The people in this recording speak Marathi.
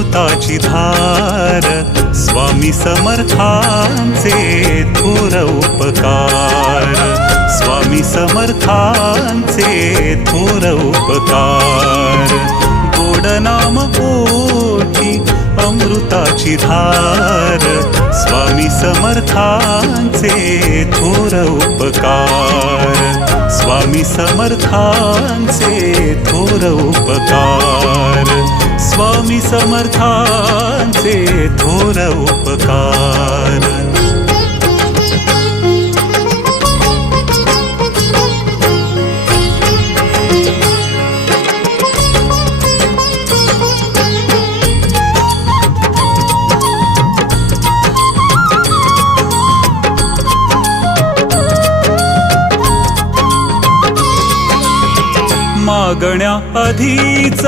अमृताची धार, स्वामी समर्थांचे थोर उपकार, स्वामी समर्थांचे थोर उपकार। गोड नाम ओठी अमृताची धार, स्वामी समर्थांचे थोर उपकार, स्वामी समर्थांचे थोर उपकार, स्वामी समर्थांचे थोर उपकार। मागण्या आधीच